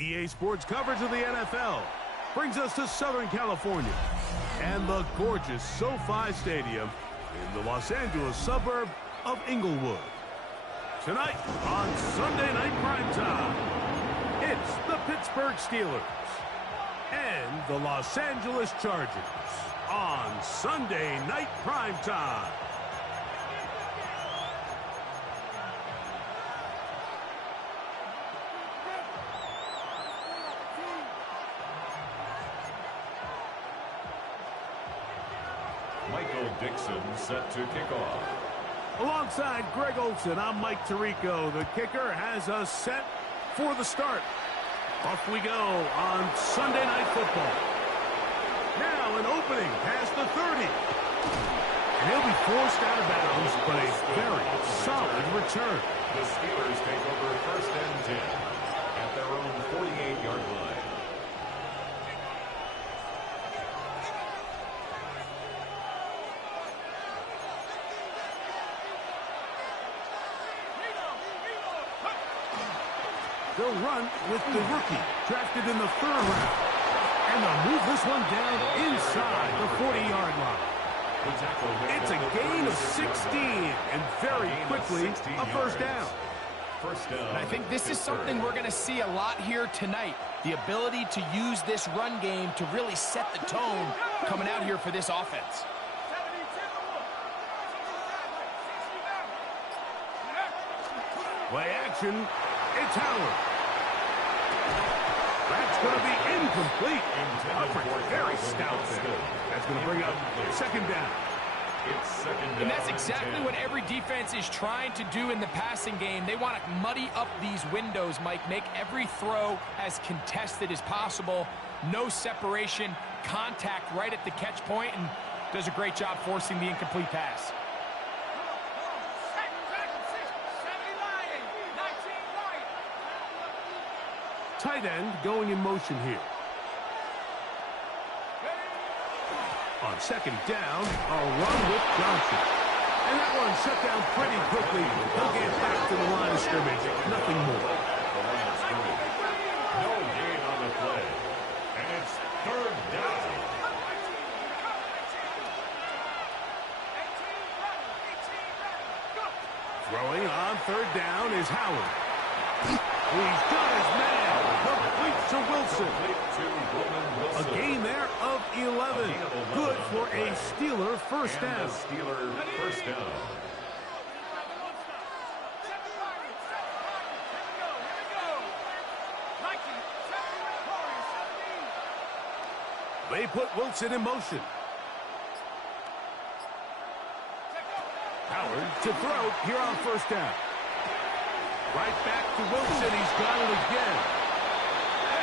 EA Sports coverage of the NFL brings us to Southern California and the gorgeous SoFi Stadium in the Los Angeles suburb of Inglewood. Tonight on Sunday Night Primetime, it's the Pittsburgh Steelers and the Los Angeles Chargers on Sunday Night Primetime. Michael Dixon set to kick off. Alongside Greg Olson, I'm Mike Tirico. The kicker has us set for the start. Off we go on Sunday Night Football. Now an opening past the 30. And he'll be forced out of bounds, but a very solid return. The Steelers take over first and 10 at their own 48-yard line. They'll run with the rookie, drafted in the 3rd round. And they'll move this one down inside the 40-yard line. It's a gain of 16, and very quickly, a first down. And I think this is something we're going to see a lot here tonight. The ability to use this run game to really set the tone coming out here for this offense. Play action, it's Howard. That's going to be incomplete. Very stout there. That's going to bring up second down. It's second down. And that's exactly what every defense is trying to do in the passing game. They want to muddy up these windows, Mike. Make every throw as contested as possible. No separation, contact right at the catch point, and does a great job forcing the incomplete pass. Tight end going in motion here. On second down, a run with Johnson. And that one shut down pretty quickly. He'll get back to the line of scrimmage. Nothing more. No gain on the play. And it's third down. Throwing on third down is Howard. He's got his man. Complete to Wilson. A gain there of 11. Good for a Steeler first down. Steeler first down. They put Wilson in motion. Howard to throw here on first down. Right back to Wilson. He's got it again.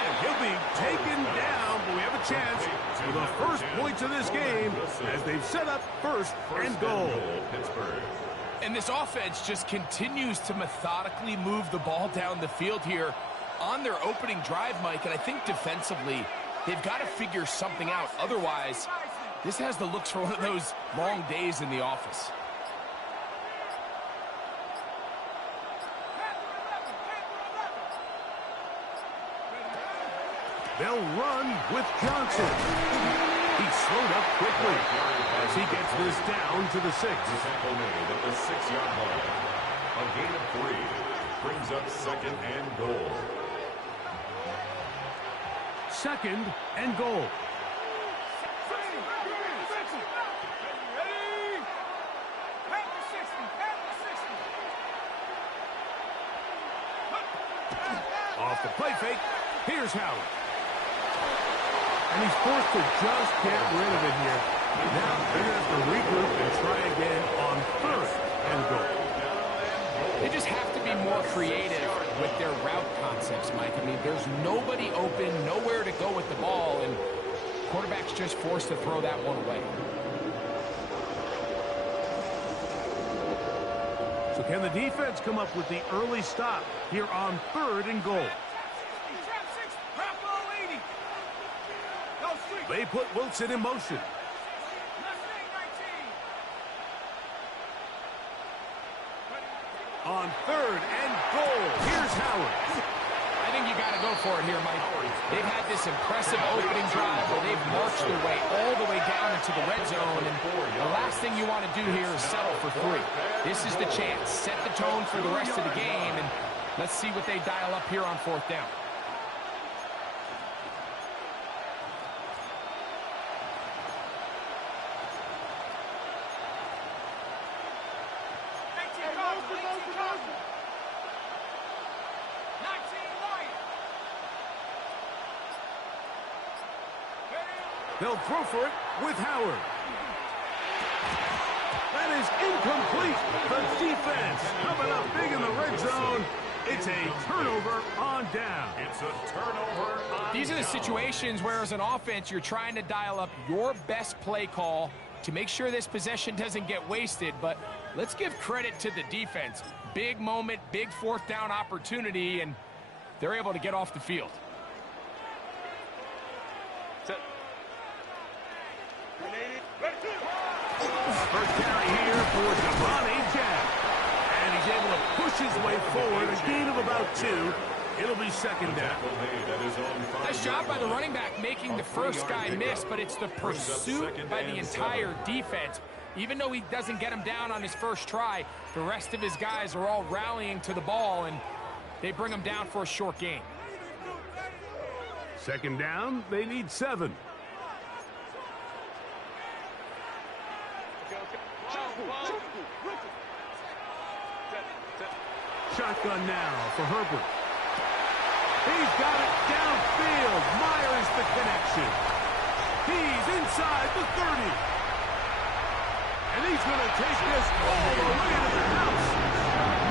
And he'll be taken down, but we have a chance for the first points of this game as they've set up first and goal. Pittsburgh. And this offense just continues to methodically move the ball down the field here on their opening drive, Mike. And I think defensively, they've got to figure something out. Otherwise, this has the looks for one of those long days in the office. They'll run with Johnson. He's slowed up quickly as he gets this down to the 6. The tackle made at the 6-yard line. A gain of 3 brings up second and goal. Second and goal. Off the play fake, here's Howard. And he's forced to just get rid of it here. Now they're going to have to regroup and try again on first and goal. They just have to be more creative with their route concepts, Mike. I mean, there's nobody open, nowhere to go with the ball, and quarterback's just forced to throw that one away. So can the defense come up with the early stop here on third and goal? They put Wilson in motion. On third and goal, here's Howard. I think you got to go for it here, Mike. They've had this impressive opening drive where they've marched their way all the way down into the red zone, and the last thing you want to do here is settle for 3. This is the chance. Set the tone for the rest of the game, and let's see what they dial up here on fourth down. They'll throw for it with Howard. That is incomplete. The defense coming up big in the red zone. It's a turnover on down. It's a turnover on These are the down. situations where, as an offense, you're trying to dial up your best play call to make sure this possession doesn't get wasted. But let's give credit to the defense. Big moment, big fourth down opportunity, and they're able to get off the field. First carry here for Devontae Jack. And he's able to push his way forward, a gain of about 2. It'll be second down. Nice job by the running back making the first guy miss, but it's the pursuit by the entire defense. Even though he doesn't get him down on his first try, the rest of his guys are all rallying to the ball, and they bring him down for a short gain. Second down, they need 7. Shotgun now for Herbert. He's got it downfield. Myers the connection. He's inside the 30. And he's going to take this all the way to the house.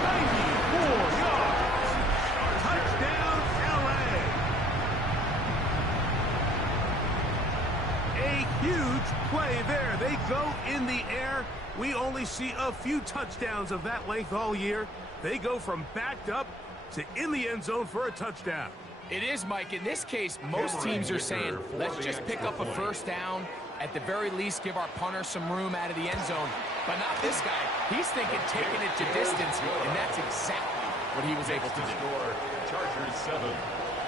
94 yards. Touchdown, L.A. A huge play there. They go in the air. We only see a few touchdowns of that length all year. They go from backed up to in the end zone for a touchdown. It is, Mike. In this case, most teams are saying, let's just pick up a first down. At the very least, give our punter some room out of the end zone. But not this guy. He's thinking taking it to distance, and that's exactly what he was able to do. Chargers 7,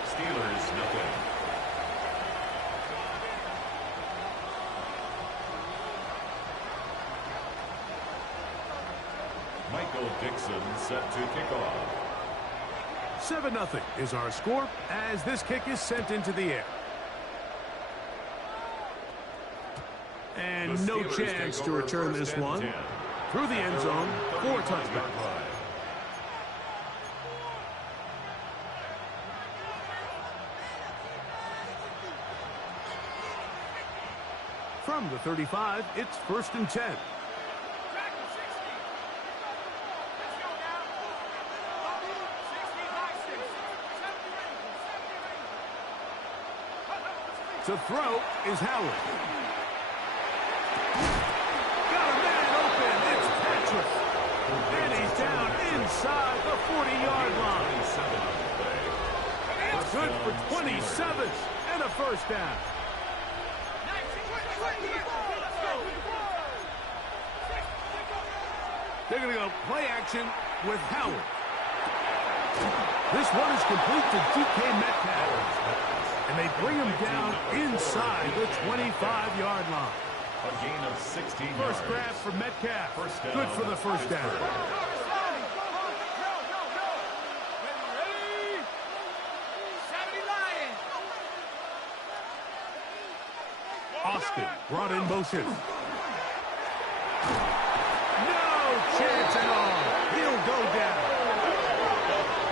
Steelers nothing. Michael Dixon set to kick off. 7-0 is our score as this kick is sent into the air. And no chance to return this one. Through the end zone for a touchback. From the 35, it's 1st and 10. To throw is Howard. Got a man open. It's Patrick. And he's down inside the 40-yard line. It's good for 27 and a first down. They're going to go play action with Howard. This one is complete to DK Metcalf. And they bring him down inside the 25-yard line. A gain of 16 yards. First grab for Metcalf. Good for the first down. Austin brought in motion. No chance at all. He'll go down.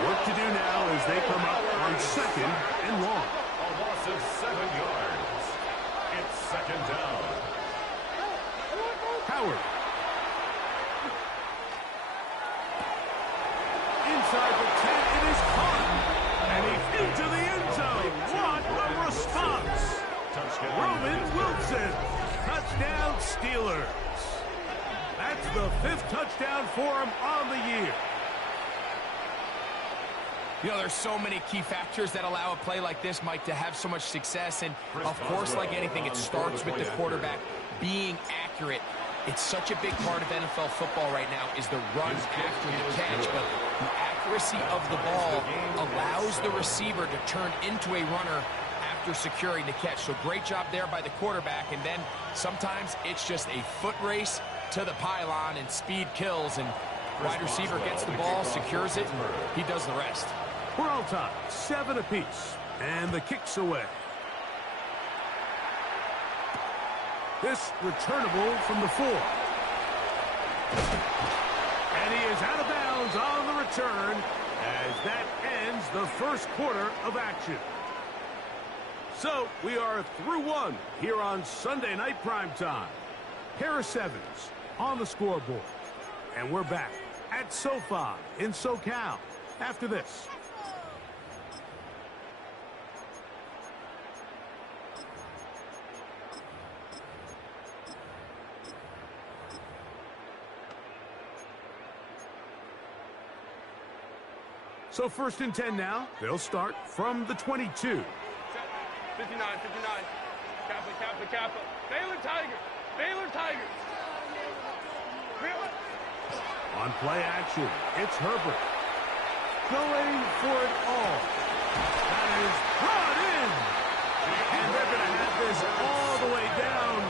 Work to do now as they come up on 2nd and long. A loss of 7 yards. It's second down. Howard. Inside the 10, it is caught. And he's into the end zone. What a response. Touchdown. Roman Wilson. Touchdown Steelers. That's the 5th touchdown for him on the year. You know, there's so many key factors that allow a play like this, Mike, to have so much success. And, of course, like anything, it starts with the quarterback being accurate. It's such a big part of NFL football right now is the run after the catch. But the accuracy of the ball allows the receiver to turn into a runner after securing the catch. So great job there by the quarterback. And then sometimes it's just a foot race to the pylon and speed kills. And wide receiver gets the ball, secures it, and he does the rest. We're all tied, 7 apiece, and the kick's away. This returnable from the 4. And he is out of bounds downs on the return as that ends the first quarter of action. So we are through one here on Sunday Night Primetime. Harris Evans on the scoreboard. And we're back at SoFi in SoCal after this. So 1st and 10 now. They'll start from the 22. 59, 59. Kappa. Baylor Tigers. On play action, it's Herbert. Going for it all. That is brought in. And they're going to have this all the way down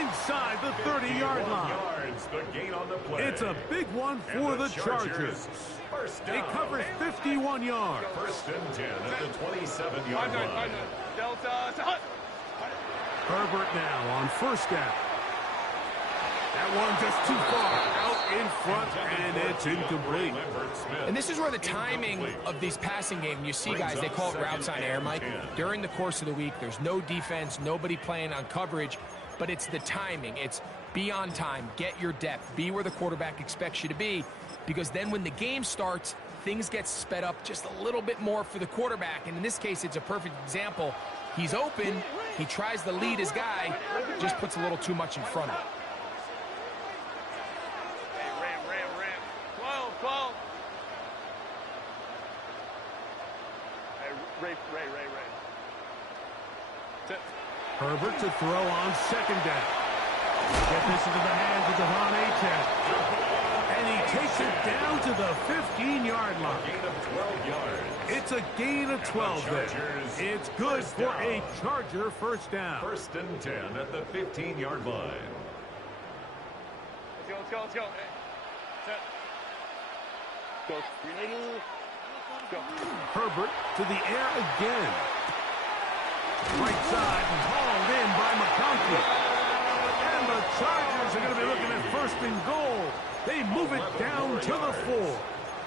inside the 30-yard line. The gain on the play. It's a big one for the Chargers. It covers 51 yards. 1st and 10 at the 27-yard line. Delta. Herbert now on 1st down. That one just too far out in front, and it's incomplete. And this is where the timing of these passing game, you see guys, they call it routes on air, Mike. During the course of the week, there's no defense, nobody playing on coverage, but it's the timing. It's be on time, get your depth, be where the quarterback expects you to be, because then when the game starts, things get sped up just a little bit more for the quarterback. And in this case, it's a perfect example. He's open, he tries to lead his guy, just puts a little too much in front of him. Ram. 12. Hey, Ray. Herbert to throw on 2nd down. Get this into the hands of Devon Achane. And he takes it down to the 15-yard line. Gain of 12 yards. It's a gain of 12 there. It's good for a Charger 1st down. 1st and 10 at the 15-yard line. Let's go. Set. Go. Herbert to the air again. Right side and hauled in by McConkey. And the Chargers are going to be looking at 1st and goal. They move it down to the 4.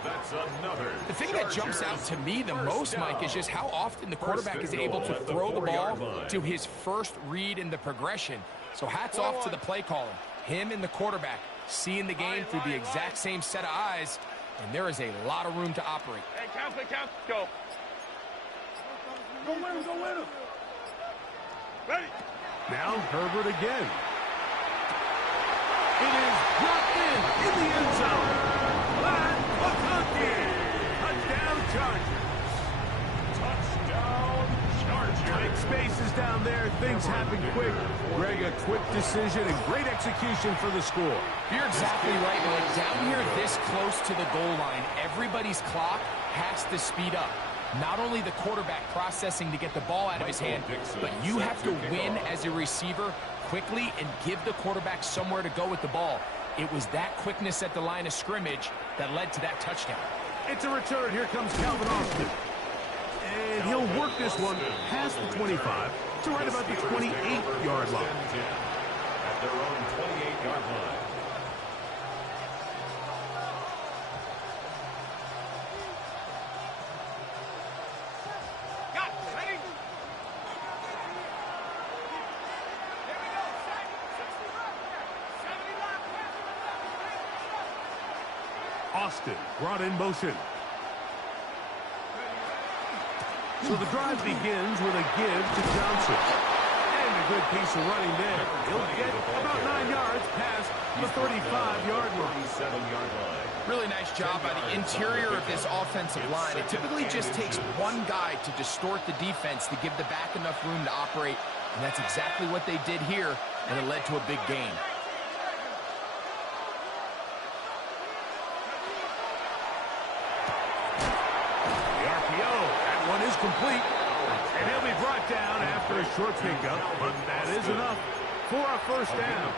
That's another. The thing that jumps out to me the most, Mike, is just how often the quarterback is able to throw the ball to his first read in the progression. So hats off to the play caller. Him and the quarterback seeing the game through the exact same set of eyes, and there is a lot of room to operate. Hey, count. Go. Go win him. Ready. Now Herbert again. It is brought in the end zone. McConkey. Touchdown Chargers. Tight spaces down there. Things happen quick. Greg, a quick decision and great execution for the score. You're exactly right, Mike. Down here this close to the goal line, everybody's clock has to speed up. Not only the quarterback processing to get the ball out of his hand, but you have to win as a receiver quickly and give the quarterback somewhere to go with the ball. It was that quickness at the line of scrimmage that led to that touchdown. It's a return. Here comes Calvin Austin. And he'll work this one past the 25 to right about the 28-yard line. At their own 28-yard line. Austin brought in motion. So the drive begins with a give to Johnson. And a good piece of running there. He'll get about 9 yards past the 35-yard line. Really nice job by the interior of this offensive line. It typically just takes one guy to distort the defense to give the back enough room to operate. And that's exactly what they did here, and it led to a big gain. Is complete, and he'll be brought down after a short pickup, but that is enough for a 1st down.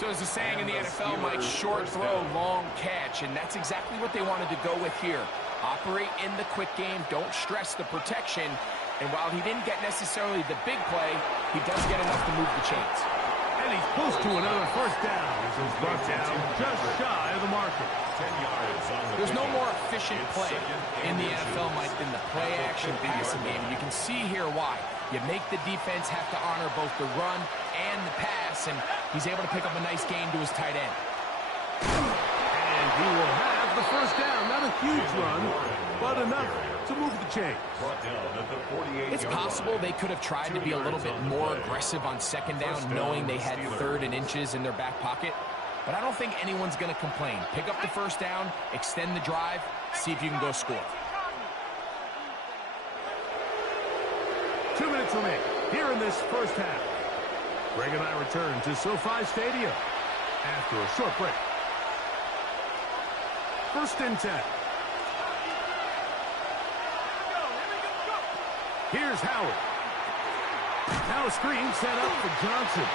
So as the saying in the NFL, Mike, short throw, long catch, and that's exactly what they wanted to go with here. Operate in the quick game, don't stress the protection, and while he didn't get necessarily the big play, he does get enough to move the chains. And he's close to another first down. This is brought down just shy of the marker. 10 yards on the There's no pickup. more efficient It's play second in the and NFL, inches. Mike, than the play-action passing game. And you can see here why. You make the defense have to honor both the run and the pass, and he's able to pick up a nice gain to his tight end. And he will have the first down. Not a huge run, but enough to move the chains. Brought down at the 48-yard It's possible line. they could have tried to be a little bit more aggressive on second down, knowing they had third and inches in their back pocket. But I don't think anyone's going to complain. Pick up the first down, extend the drive, see if you can go score. 2 minutes remain here in this first half. Greg and I return to SoFi Stadium after a short break. First and 10. Here's Howard. Now a screen set up for Johnson.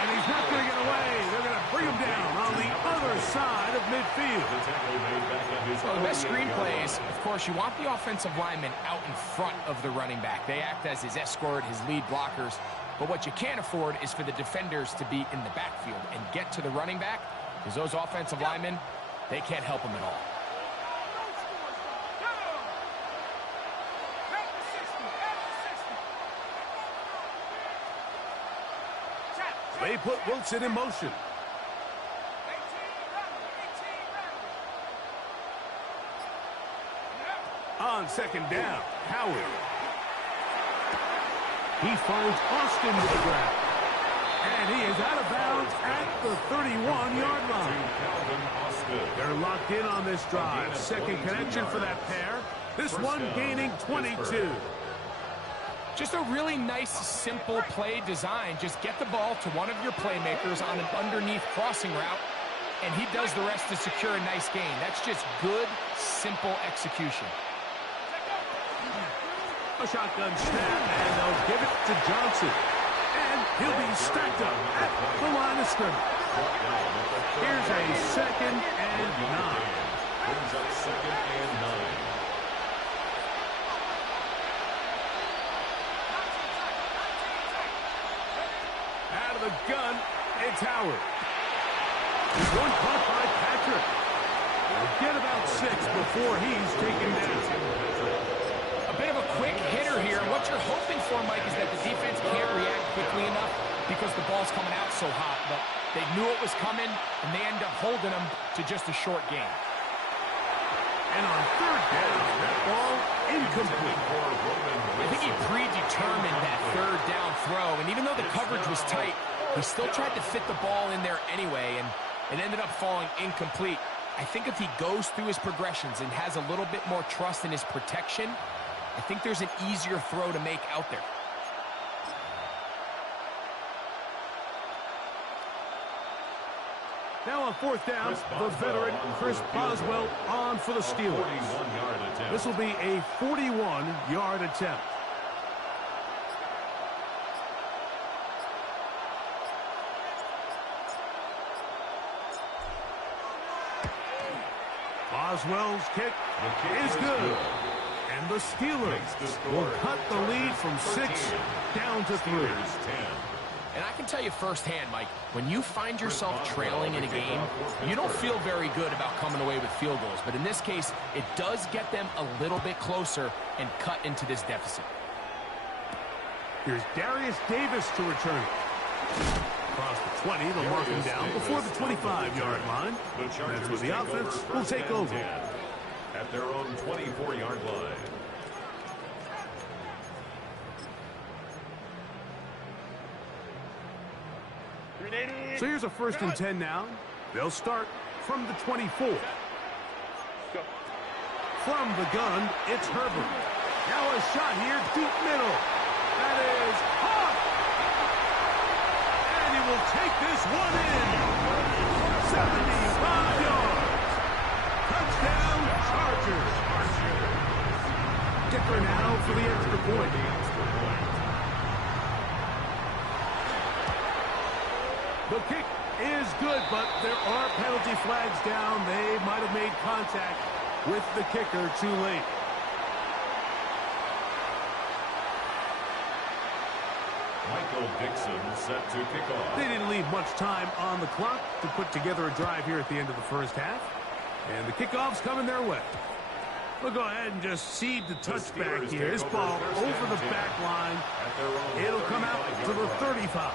And he's not going to get away. They're going to bring him down on the other side of midfield. The tackle made back at his Well, the best screen 48-yard plays, line. of course, you want the offensive linemen out in front of the running back. They act as his escort, his lead blockers. But what you can't afford is for the defenders to be in the backfield and get to the running back, because those offensive linemen, they can't help him at all. They put Wilson in motion. On second down, Howard. He finds Austin with the grab. And he is out of bounds at the 31-yard line. Calvin Austin. They're locked in on this drive. Second connection for that pair. This one gaining 22. Just a really nice, simple play design. Just get the ball to one of your playmakers on an underneath crossing route, and he does the rest to secure a nice gain. That's just good, simple execution. A shotgun snap, and they'll give it to Johnson. And he'll be stacked up at the line of scrimmage. Here's a second and 9. Brings up second and 9. Out of the gun, it's Howard. He's one caught by Patrick. He'll get about 6 before he's taken down. A bit of a quick hitter here. What you're hoping for, Mike, is that the defense can't react quickly enough because the ball's coming out so hot. But they knew it was coming, and they end up holding them to just a short gain. And on third down, that ball incomplete. I think he predetermined that third down throw, and even though the coverage was tight, he still tried to fit the ball in there anyway, and it ended up falling incomplete. I think if he goes through his progressions and has a little bit more trust in his protection, I think there's an easier throw to make out there. Now on fourth down, the veteran Chris Boswell on for the Steelers. 41-yard attempt. This will be a 41-yard attempt. Boswell's kick is good. And the Steelers will cut the lead from 6 down to 3. And I can tell you firsthand, Mike, when you find yourself trailing in a game, you don't feel very good about coming away with field goals. But in this case, it does get them a little bit closer and cut into this deficit. Here's Darius Davis to return. Across the 20, they'll mark him down before the 25-yard line. That's where the offense will take over. At their own 24-yard line. So here's a first and 10 now. They'll start from the 24. From the gun, it's Herbert. Now a shot here, deep middle. That is hot. And he will take this one in. 75 yards. Touchdown, Chargers. Kicker now for the extra point. The kick is good, but there are penalty flags down. They might have made contact with the kicker too late. Michael Dixon set to kick off. They didn't leave much time on the clock to put together a drive here at the end of the first half. And the kickoff's coming their way. We'll go ahead and just seed the touchback here. This ball over the back line. It'll come out to the 35.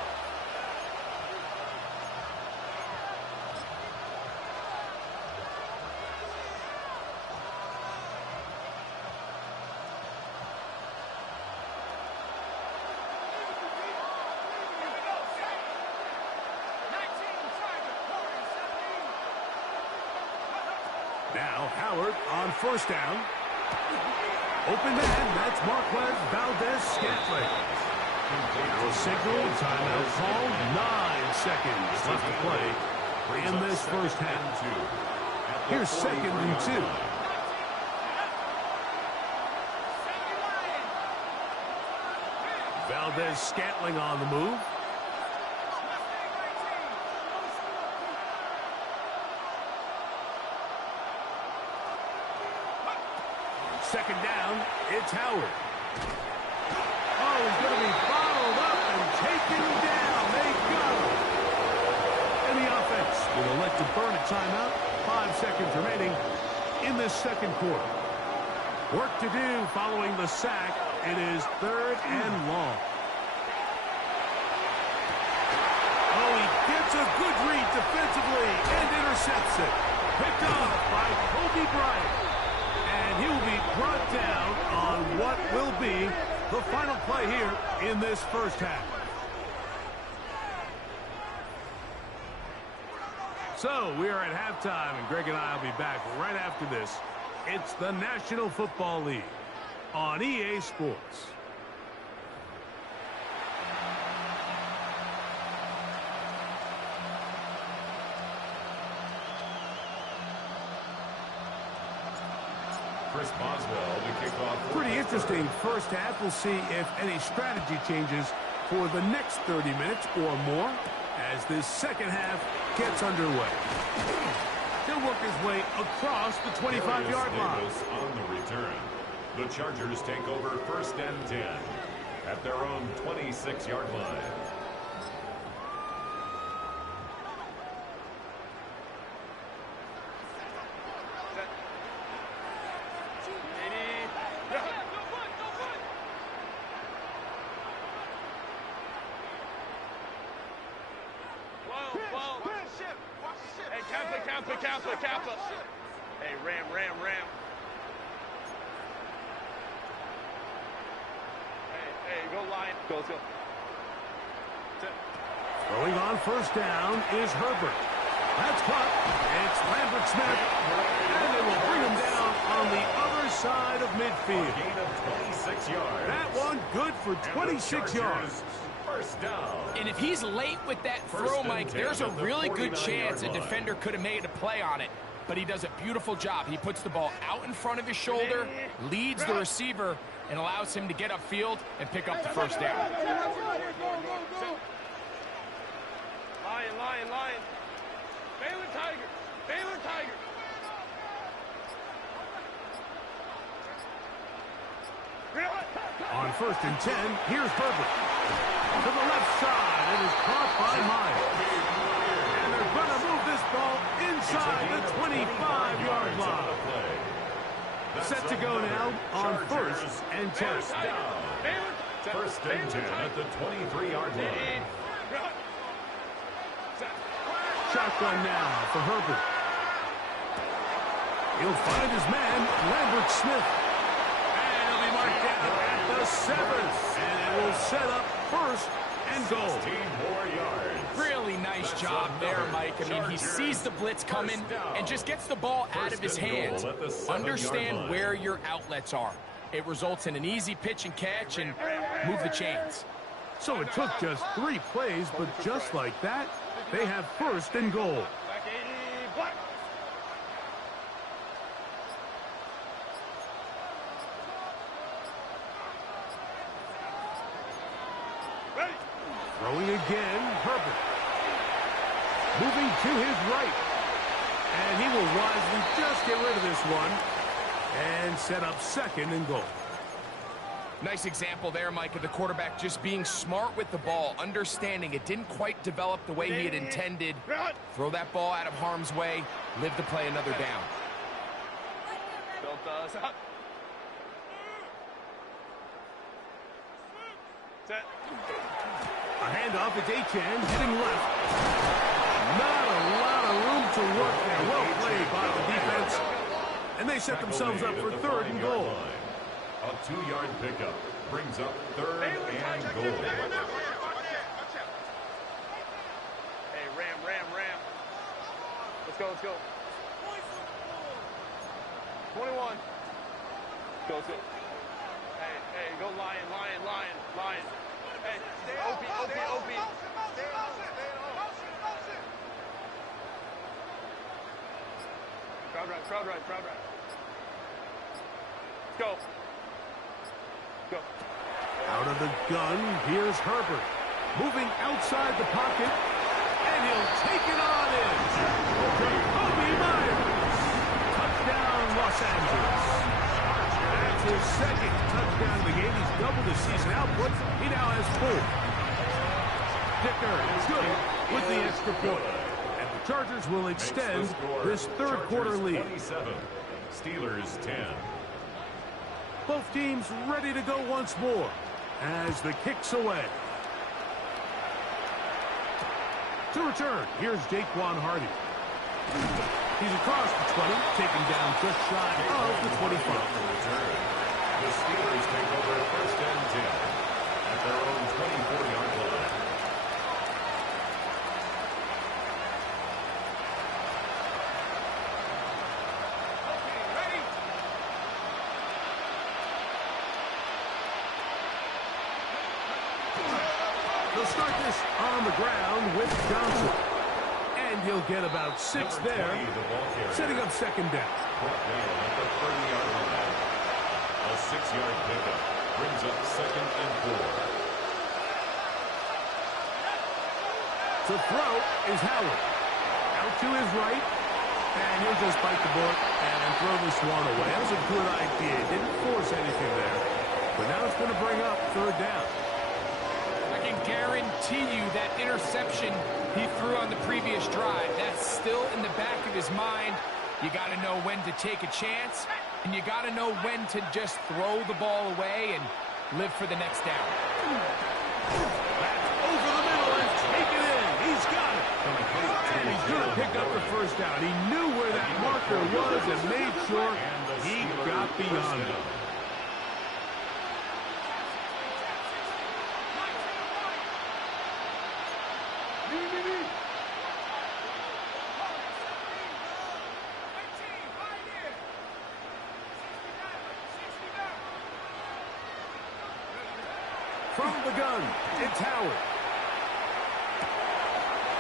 Now Howard on first down. Open man, that's Marquez Valdez-Scantling. No signal, timeout call. 9 seconds left to play in this first half. Here's 2nd and 2. Valdez-Scantling on the move. Second down, it's Howard. Oh, he's going to be followed up and taken down. They got him. And the offense will elect to burn a timeout. 5 seconds remaining in this second quarter. Work to do following the sack. It is 3rd and long. Oh, he gets a good read defensively and intercepts it. Picked off by Kobe Bryant. And he will be brought down on what will be the final play here in this first half. So we are at halftime, and Greg and I will be back right after this. It's the National Football League on EA Sports. Chris Boswell to kick off. Pretty interesting first half. We'll see if any strategy changes for the next 30 minutes or more as this second half gets underway. He'll work his way across the 25-yard line. On the return, the Chargers take over 1st and 10 at their own 26-yard line. Kappa. Hey, Ram. Hey, go Lion. Go. Throwing on first down is Herbert. That's caught. It's Lambert Smith. And they will bring him down on the other side of midfield. Gain of 26 yards. That one good for 26 yards. First down. And if he's late with that throw, Mike, there's a really good chance a defender could have made a play on it. But he does a beautiful job. He puts the ball out in front of his shoulder, leads the receiver, and allows him to get upfield and pick up the first down. Lion. Baylor Tiger. On 1st and 10, here's Herbert. To the left side, it is caught by Myers. And they're going to move this ball inside the 25-yard line. Set to go now on 1st and 10. 1st and 10 at the 23-yard line. Shotgun now for Herbert. He'll find his man, Lambert Smith. And he'll be marked down at the 7th. And it will set up 1st and goal. 16 more yards. Really nice job there, Mike. I mean, he sees the blitz coming and just gets the ball out of his hands. Understand where your outlets are. It results in an easy pitch and catch and move the chains. So it took just 3 plays, but just like that, they have 1st and goal. Throwing again, Herbert. Moving to his right. And he will wisely just get rid of this one and set up 2nd and goal. Nice example there, Mike, of the quarterback just being smart with the ball, understanding it didn't quite develop the way he had intended. Throw that ball out of harm's way, live to play another down. Set. A handoff, it's Achan heading left. Not a lot of room to work there. Well played by the defense. And they set themselves up for 3rd and goal. A 2-yard pickup brings up 3rd and goal. Hey, Ram. Let's go. 21. Let's go. Hey, go Lion. Hey, OP. Crowd right. Let's go. Out of the gun, here's Herbert. Moving outside the pocket, and he'll take it on in. Kobe Myers. Touchdown, Los Angeles. That's his 2nd touchdown of the game. He's doubled his season output. He now has 4. Dicker is good with the extra point. And the Chargers will extend this 3rd quarter lead. 27, Steelers 10. Both teams ready to go once more as the kick's away. To return, here's Jaquan Hardy. He's across the 20, taken down just shy of the 25. The Steelers take over 1st and 10 at their own 24-yard line. They'll start this on the ground with Johnson. And he'll get about 6 there, setting up 2nd down. Brought down at the 30-yard line. A 6-yard pickup brings up 2nd and 4. To throw is Howard. Out to his right, and he'll just bite the bullet and throw this one away. That was a good idea. Didn't force anything there. But now it's going to bring up 3rd down. I can guarantee you that interception he threw on the previous drive, that's still in the back of his mind. You got to know when to take a chance, and you got to know when to just throw the ball away and live for the next down. That's over the middle and take it in. He's got it. And he's going to pick up the 1st down. He knew where that marker was and made sure he got beyond it. From the gun, it's Howard.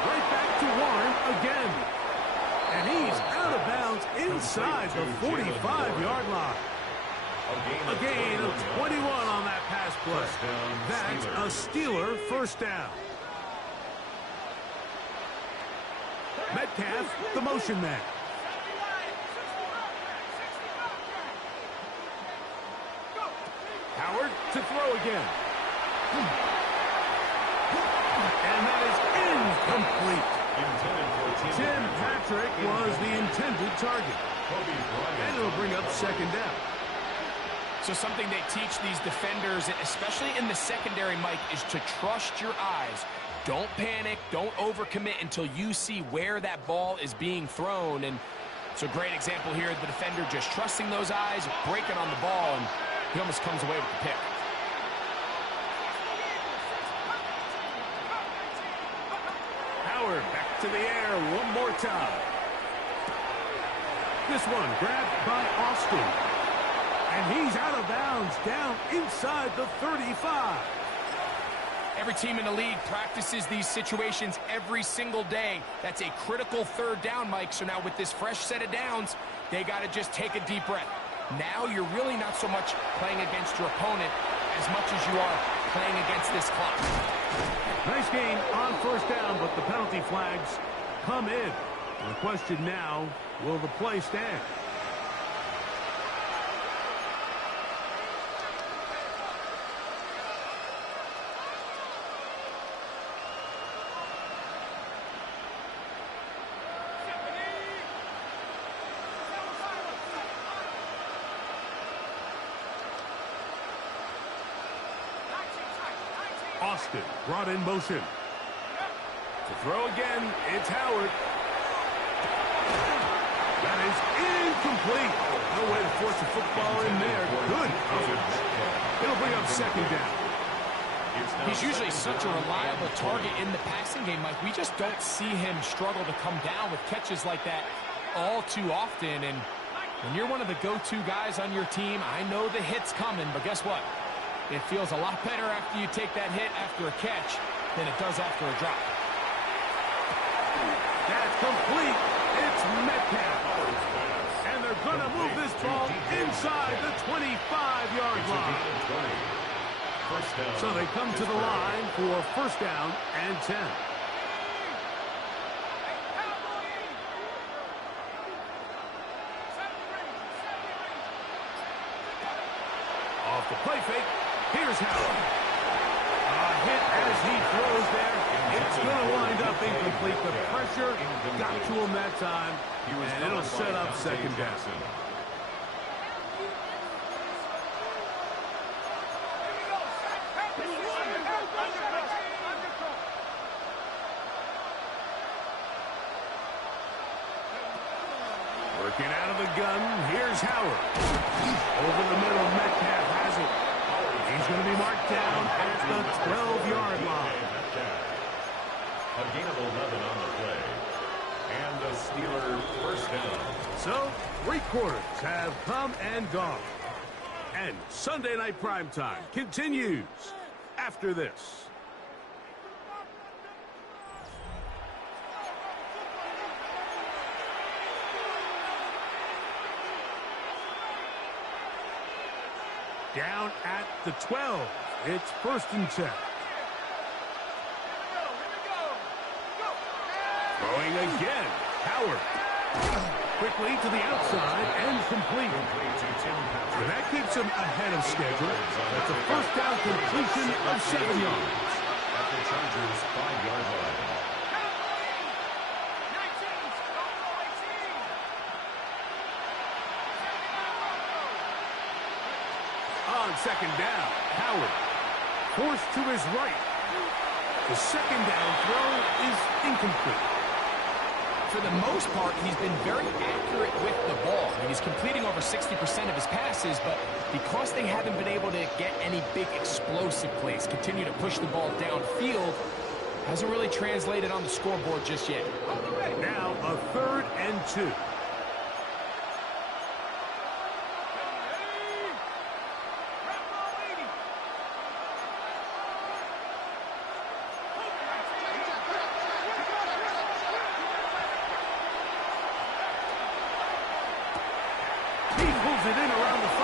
Right back to Warren again. And he's out of bounds inside the 45-yard line. A gain of 21 on that pass play. That's a Steeler 1st down. Metcalf, the motion man. Howard to throw again. And that is incomplete. Tim Patrick was the intended target. And it'll bring up 2nd down. So something they teach these defenders, especially in the secondary, Mike, is to trust your eyes. Don't panic, don't overcommit until you see where that ball is being thrown. And it's a great example here of the defender just trusting those eyes, breaking on the ball, and he almost comes away with the pick. Howard back to the air one more time. This one grabbed by Austin. And he's out of bounds down inside the 35. Every team in the league practices these situations every single day. That's a critical 3rd down, Mike. So now with this fresh set of downs, they got to just take a deep breath. Now you're really not so much playing against your opponent as much as you are playing against this clock. Nice gain on 1st down, but the penalty flags come in. And the question now, will the play stand? Austin brought in motion. To throw again, it's Howard. That is incomplete. No way to force a football in there. Good coverage. It'll bring up second down. He's usually such a reliable target in the passing game, Mike. We just don't see him struggle to come down with catches like that all too often. And when you're one of the go-to guys on your team, I know the hit's coming, but guess what? It feels a lot better after you take that hit after a catch than it does after a drop. That's complete. It's Metcalf. And they're going to move this ball inside the 25-yard line. So they come to the line for first down and 10. Off the play fake. Here's Howard. A hit as he throws there. It's going to wind up incomplete. The pressure got to him that time, and it'll set up second down. Working out of the gun, here's Howard. Over the middle, Metcalf has it. He's going to be marked down at the 12-yard line. A gain of 11 on the play. And the Steelers first down. So, 3 quarters have come and gone. And Sunday Night Primetime continues after this. Down at the 12. It's first and 10. Throwing again. Howard. Quickly to the outside and complete. And that keeps him ahead of schedule. That's a first down completion of 7 yards. At the Chargers' 5-yard line. On second down, Howard forced to his right. The second down throw is incomplete. For the most part, he's been very accurate with the ball. I mean, he's completing over 60% of his passes, but because they haven't been able to get any big explosive plays, continue to push the ball downfield, hasn't really translated on the scoreboard just yet. Now a 3rd and 2. It in around the 5.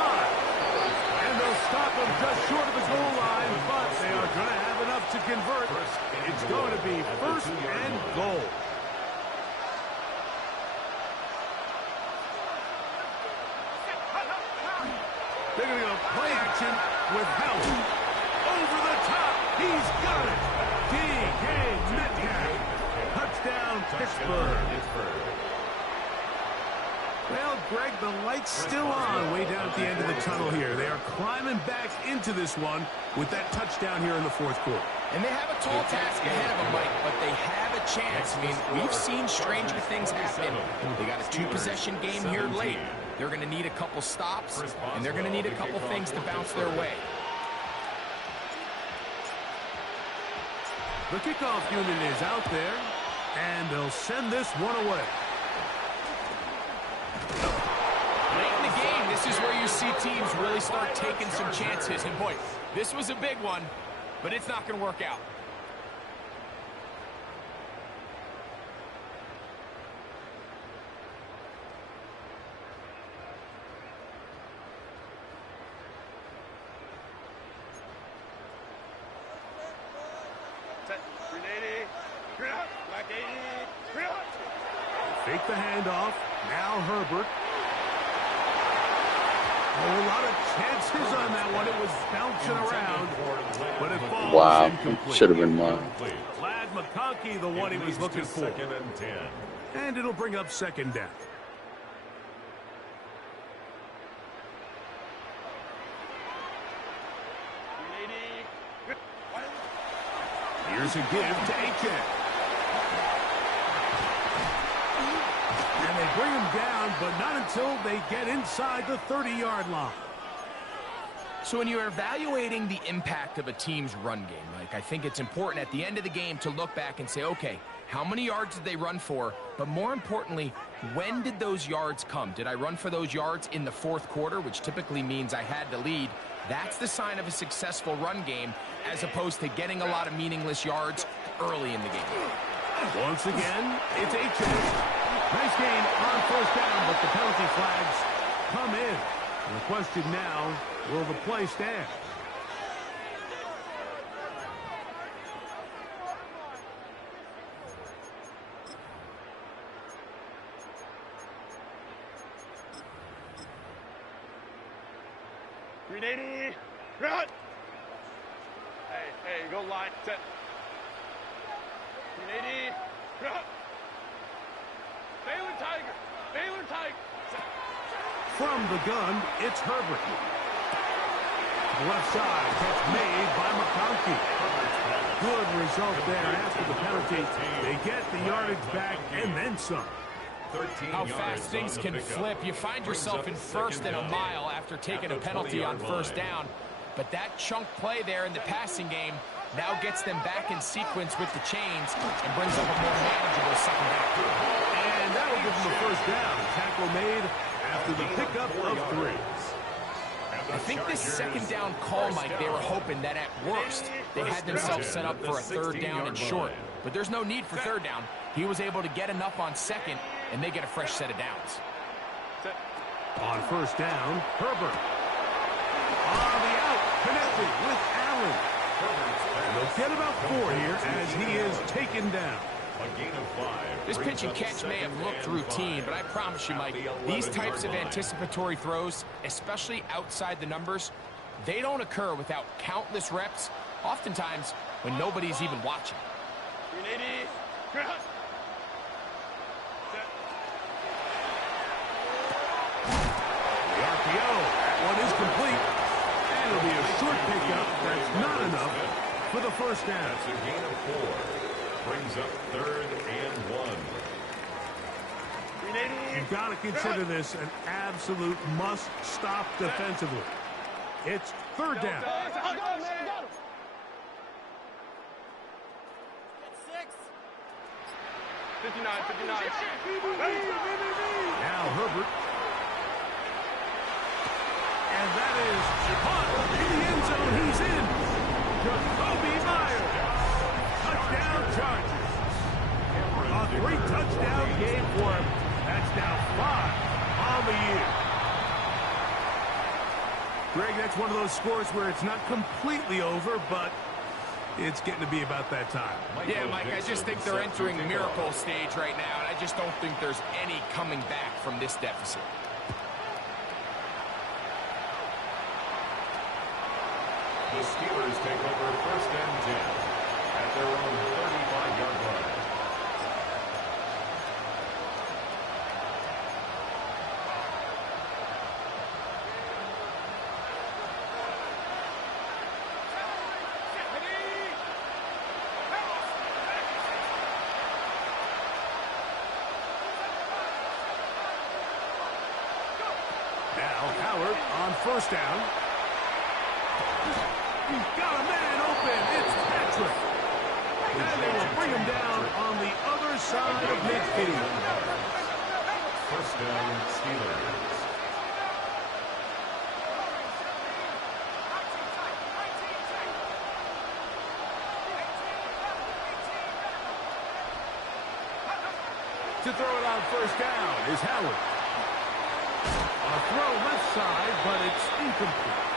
And they'll stop him just short of the goal line, but they are going to have enough to convert. It's going to be first and goal. They're going to go play action with Howard. Over the top. He's got it. D.K. Metcalf. Touchdown, Pittsburgh. Well, Greg, the light's still on way down at the end of the tunnel here. They are climbing back into this one with that touchdown here in the 4th quarter. And they have a tall task ahead of them, Mike, but they have a chance. I mean, we've seen stranger things happen. They got a 2-possession game here late. They're going to need a couple stops, and they're going to need a couple things to bounce their way. The kickoff unit is out there, and they'll send this one away. Late in the game, this is where you see teams really start taking some chances. And boy, this was a big one, but it's not going to work out. Fake the handoff. Now Herbert. A lot of chances on that one. It was bouncing around, but it falls incomplete. Should have been mine. Lad McConkey, the one he was looking for. 2nd and 10. And it'll bring up second down. Here's a give to HN. And they bring him down, but not until they get inside the 30-yard line. So when you're evaluating the impact of a team's run game, Mike, I think it's important at the end of the game to look back and say, okay, how many yards did they run for? But more importantly, when did those yards come? Did I run for those yards in the fourth quarter, which typically means I had to lead? That's the sign of a successful run game, as opposed to getting a lot of meaningless yards early in the game. Once again, it's HN. Nice gain on first down, but the penalty flags come in. And the question now, will the play stand? .380, run! Hey, go line, set. .380, run! Baylor Tiger, Baylor Tiger. Set. From the gun, it's Herbert. Left side, catch made by McConkey. Good result there after the penalty. They get the yardage back and then some. How fast things can flip. You find yourself in first and a mile after taking a penalty on first down. But that chunk play there in the passing game now gets them back in sequence with the chains and brings up a more manageable second down. And that'll give them a first down. Tackle made after the pickup of 3. I think this second down call, Mike, they were hoping that at worst they had themselves set up for a third down and short. But there's no need for third down. He was able to get enough on second, and they get a fresh set of downs. On first down, Herbert. On the out, connected with Allen. And they'll get about 4 here as he is taken down. A gain of 5. This pitch and catch may have looked routine, but I promise you, Mike, these types of anticipatory throws, especially outside the numbers, they don't occur without countless reps, oftentimes when nobody's even watching. .380, run! The RPO, that one is complete. And it'll be a short pickup. That's not enough for the first down. That's a gain of 4. Brings up 3rd and 1. You've got to consider this an absolute must-stop defensively. It's third down. Now Herbert. And that is caught in the end zone. He's in. Jacoby Myers. Touchdown Chargers. A 3-touchdown game for him. That's now 5 on the year. Greg, that's one of those scores where it's not completely over, but it's getting to be about that time. Yeah, Mike, I just think they're entering miracle stage right now, and I just don't think there's any coming back from this deficit. The Steelers take over 1st and 10 at their own 35-yard line. Now Howard on first down. He's got a man open. It's Patrick. And they will bring him down on the other side of midfield. 1st down, Steelers. To throw it on first down is Howard. A throw left side, but it's incomplete.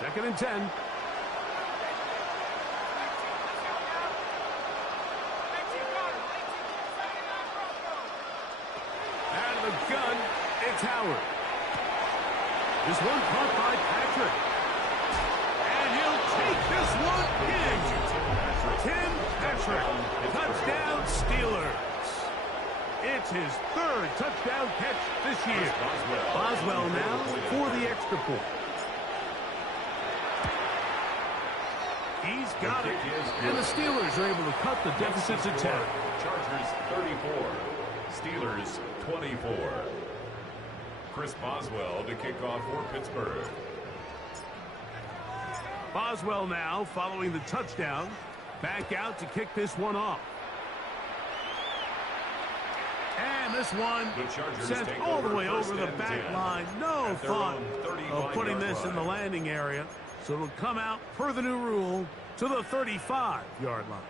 Second and 10. Out of the gun, it's Howard. This one caught by Patrick. And he'll take this one in. Tim Patrick, touchdown Steelers. It's his third touchdown catch this year. Boswell now for the extra point. He's got it, and the Steelers are able to cut the deficit to 10. Chargers 34, Steelers 24. Chris Boswell to kick off for Pittsburgh. Boswell now following the touchdown. Back out to kick this one off. And this one sent all the way over the back line. No thought of putting this in the landing area. So it'll come out per the new rule to the 35-yard line.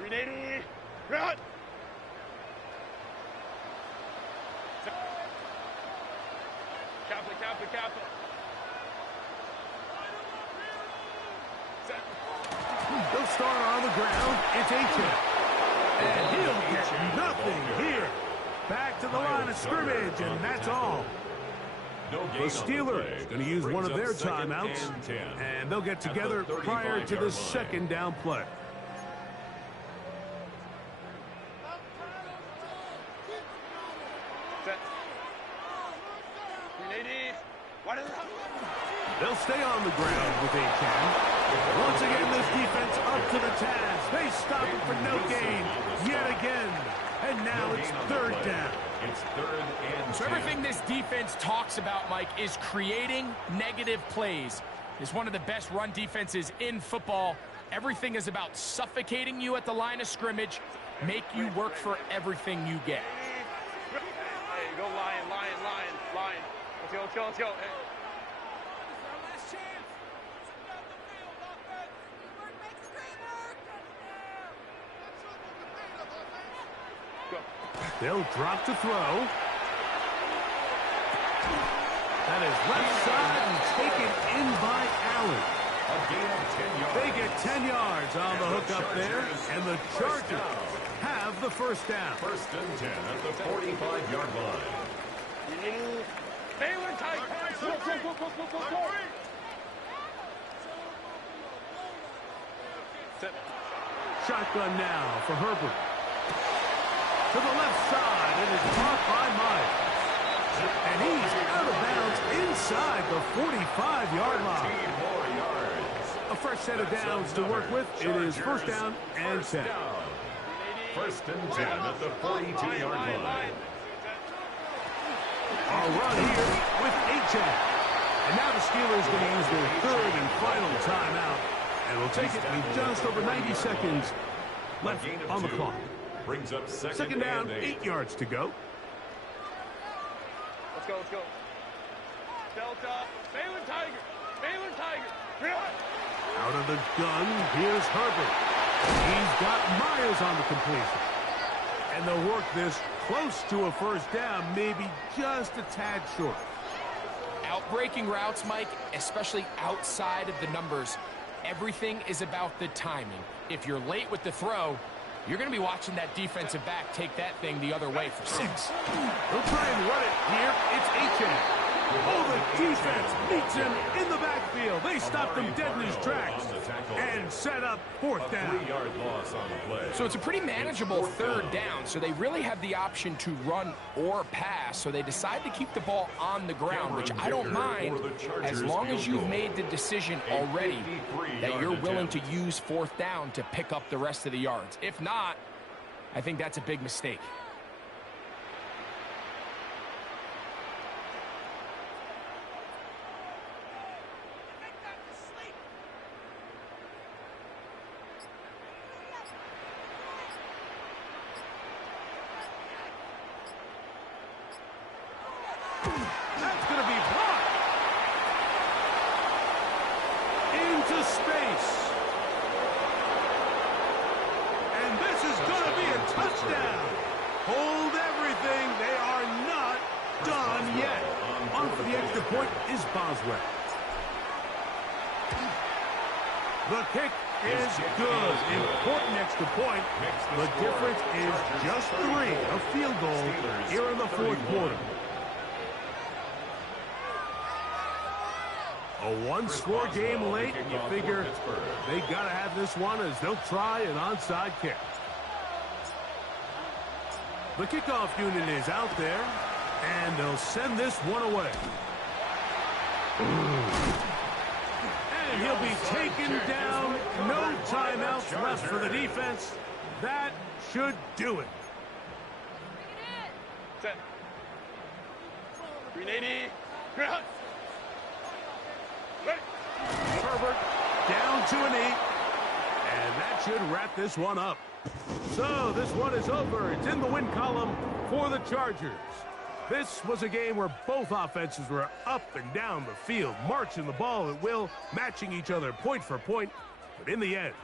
Ready, run! Captain. They'll start on the ground. It's H.M. And he'll get nothing here. Back to the line of scrimmage, and that's all. The Steelers going to use one of their timeouts, and they'll get together prior to the second down play. They'll stay on the ground with H.M. Once again, this defense up to the task. They stop it for no gain yet again. And now it's third down. It's third and 10. So everything this defense talks about, Mike, is creating negative plays. It's one of the best run defenses in football. Everything is about suffocating you at the line of scrimmage, make you work for everything you get. Hey, go Lion. Let's go. Hey. They'll drop to throw. That is left side and taken in by Allen. A gain of 10 yards. They get 10 yards on the hook up there, and the Chargers have the first down. First and 10 at the 45-yard line. Baylor tight. Go. Shotgun now for Herbert. To the left side, and it's caught by Myers. And he's out of bounds inside the 45-yard line. A fresh set of downs to work with. It is first down and 10. First and 10 at the 42-yard line. A run here with H.M. And now the Steelers going to use their third and final timeout. And we'll take it with just over 90 seconds left on the clock. Brings up second down, 8 yards to go. Let's go. Delta. Baylor Tiger. Out of the gun, here's Herbert. He's got Myers on the completion. And they'll work this close to a first down, maybe just a tad short. Outbreaking routes, Mike, especially outside of the numbers, everything is about the timing. If you're late with the throw, you're going to be watching that defensive back take that thing the other way for 6. They'll try and run it here. It's H.M. Oh, the defense meets him in the backfield. They stopped him dead in his tracks and set up fourth down. 3-yard loss on the play. So it's a pretty manageable third down, so they really have the option to run or pass, so they decide to keep the ball on the ground, which I don't mind as long as you've made the decision already that you're willing to use fourth down to pick up the rest of the yards. If not, I think that's a big mistake. That's going to be blocked. Into space. And this is going to be a touchdown. Hold everything. They are not done yet. On for the extra point is Boswell. The kick is good. Important extra point. The difference is just 3. A field goal here in the fourth quarter. A one-score game late, and you figure they got to have this one as they'll try an onside kick. The kickoff unit is out there, and they'll send this one away. And he'll be taken down. No timeouts left for the defense. That should do it. Set. 380. Ground. Ready. Herbert down to a knee. And that should wrap this one up. So this one is over. It's in the win column for the Chargers. This was a game where both offenses were up and down the field, marching the ball at will, matching each other point for point. But in the end,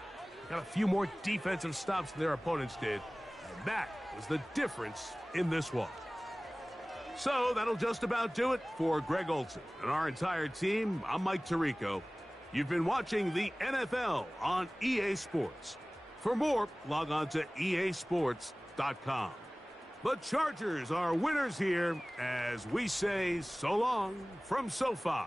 got a few more defensive stops than their opponents did. And that was the difference in this one. So that'll just about do it for Greg Olson and our entire team. I'm Mike Tirico. You've been watching the NFL on EA Sports. For more, log on to easports.com. The Chargers are winners here as we say so long from SoFi.